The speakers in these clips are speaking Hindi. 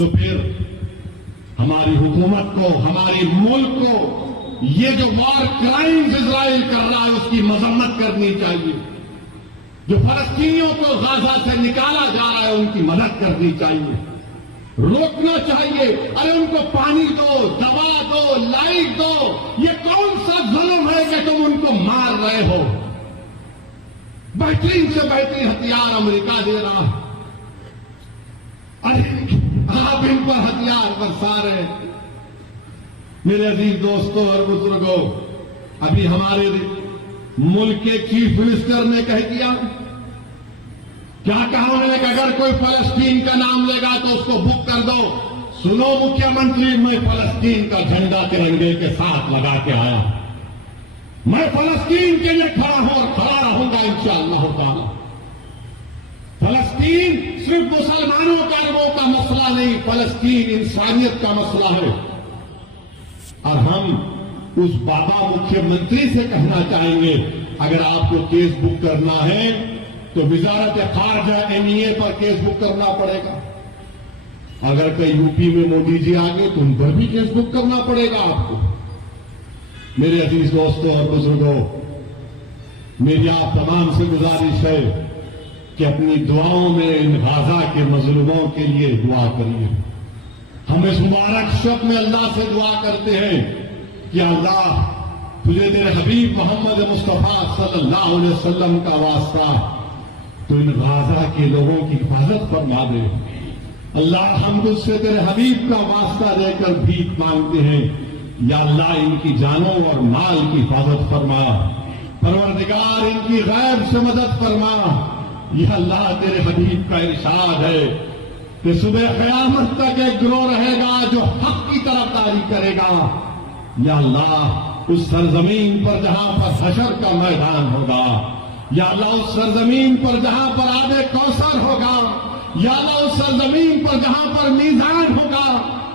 तो फिर हमारी हुकूमत को, हमारी मुल्क को ये जो वॉर क्राइम्स इजराइल कर रहा है उसकी मजम्मत करनी चाहिए। जो फलस्तीनियों को गाजा से निकाला जा रहा है उनकी मदद करनी चाहिए, रोकना चाहिए। अरे उनको पानी दो, दवा दो, लाइट दो। ये कौन सा जुल्म है कि तुम उनको मार रहे हो? बेहतरीन से बेहतरीन हथियार अमेरिका दे रहा है, अरे आप इन पर हथियार बरसा रहे हैं। मेरे अजीज दोस्तों और बुजुर्गों, अभी हमारे मुल्क के चीफ मिनिस्टर ने कह दिया, क्या कहा उन्होंने कि अगर कोई फलस्तीन का नाम लेगा तो उसको बुक कर दो। सुनो मुख्यमंत्री, मैं फलस्तीन का झंडा तिरंगे के साथ लगा के आया, मैं फलस्तीन के लिए खड़ा हूं और खड़ा रहूंगा इंशाअल्लाह ताला। फलस्तीन सिर्फ मुसलमानों का लोगों का मसला नहीं, फलस्तीन इंसानियत का मसला है। और हम उस बाबा मुख्यमंत्री से कहना चाहेंगे, अगर आपको केस बुक करना है तो वजारत खारजा एमईए पर केस बुक करना पड़ेगा। अगर कहीं यूपी में मोदी जी आ गए तो उन पर भी केस बुक करना पड़ेगा आपको। मेरे अजीज दोस्तों और बुजुर्गों, मेरी आप तमाम से गुजारिश है कि अपनी दुआओं में इन गाजा के मजलूमों के लिए दुआ करिए। हम इस मुबारक शब में अल्लाह से दुआ करते हैं कि अल्लाह तुझे तेरे हबीब मोहम्मद मुस्तफा सल्लल्लाहु अलैहि वसल्लम का वास्ता तो इन गाजा के लोगों की हिफाजत फरमा दे। अल्लाह हम तुझसे तेरे हबीब का वास्ता देकर भीख मांगते हैं, या अल्लाह इनकी जानों और माल की हिफाजत फरमा। परवरदिगार इनकी गैब से मदद फरमा। यह अल्लाह तेरे हबीब का इरशाद है कि सुबह क़यामत तक एक गिरोह रहेगा जो हक की तरफदारी करेगा। या अल्लाह उस सरजमीन पर जहां पर हशर का मैदान होगा, या अल्लाह उस सरजमीन पर जहां पर आबे कौसर होगा, या अल्लाह उस सरजमीन पर जहां पर मीज़ान होगा,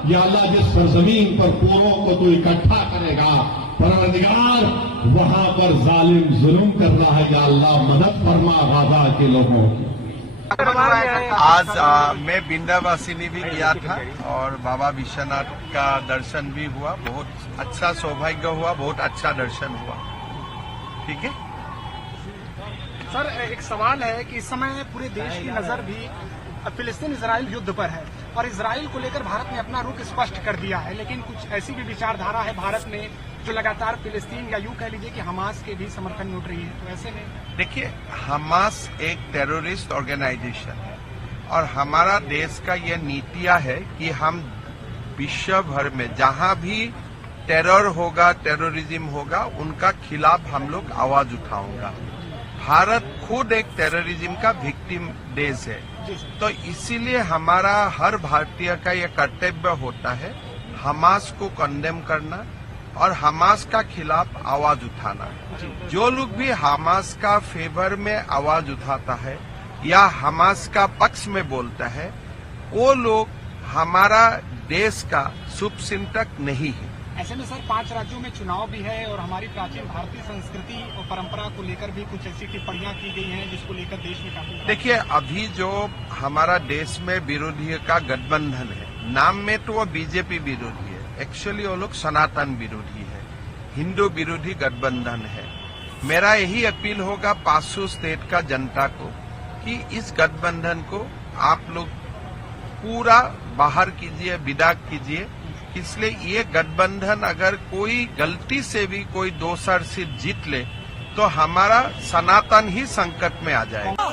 या अल्लाह जिस सरजमीन पर पूरों को तू इकट्ठा करेगा, परवरदिगार वहां पर जालिम जुल्म कर रहा है, या अल्लाह मदद फरमा गाजा के लोगों की। आज मैं बिंदावासिनी भी गया था और बाबा विश्वनाथ का दर्शन भी हुआ। बहुत अच्छा सौभाग्य हुआ, बहुत अच्छा दर्शन हुआ। ठीक है सर, एक सवाल है कि इस समय पूरे देश की नजर भी फिलिस्तीन इजराइल युद्ध पर है और इजराइल को लेकर भारत ने अपना रुख स्पष्ट कर दिया है, लेकिन कुछ ऐसी भी विचारधारा है भारत में जो लगातार फिलिस्तीन या यूं कह लीजिए कि हमास के भी समर्थन में उठ रही है। तो ऐसे में देखिए, हमास एक टेररिस्ट ऑर्गेनाइजेशन है और हमारा देश का यह नीतियां है कि हम विश्व भर में जहां भी टेरर होगा, टेररिज्म होगा, उनका खिलाफ हम लोग आवाज उठाऊंगा। भारत खुद एक टेररिज्म का विक्टिम देश है, तो इसीलिए हमारा हर भारतीय का यह कर्तव्य होता है हमास को कंडेम करना और हमास का खिलाफ आवाज उठाना। जो लोग भी हमास का फेवर में आवाज उठाता है या हमास का पक्ष में बोलता है, वो लोग हमारा देश का शुभचिंतक नहीं है। ऐसे में सर 5 राज्यों में चुनाव भी है और हमारी प्राचीन भारतीय संस्कृति और परंपरा को लेकर भी कुछ ऐसी टिप्पणियां की गई हैं जिसको लेकर देश में काफी। देखिए, अभी जो हमारा देश में विरोधी का गठबंधन है, नाम में तो वो बीजेपी विरोधी है, एक्चुअली वो लोग सनातन विरोधी है, हिंदू विरोधी गठबंधन है। मेरा यही अपील होगा 500 स्टेट का जनता को कि इस गठबंधन को आप लोग पूरा बाहर कीजिए, विदा कीजिए। इसलिए ये गठबंधन अगर कोई गलती से भी कोई 2 सीट जीत ले तो हमारा सनातन ही संकट में आ जाएगा।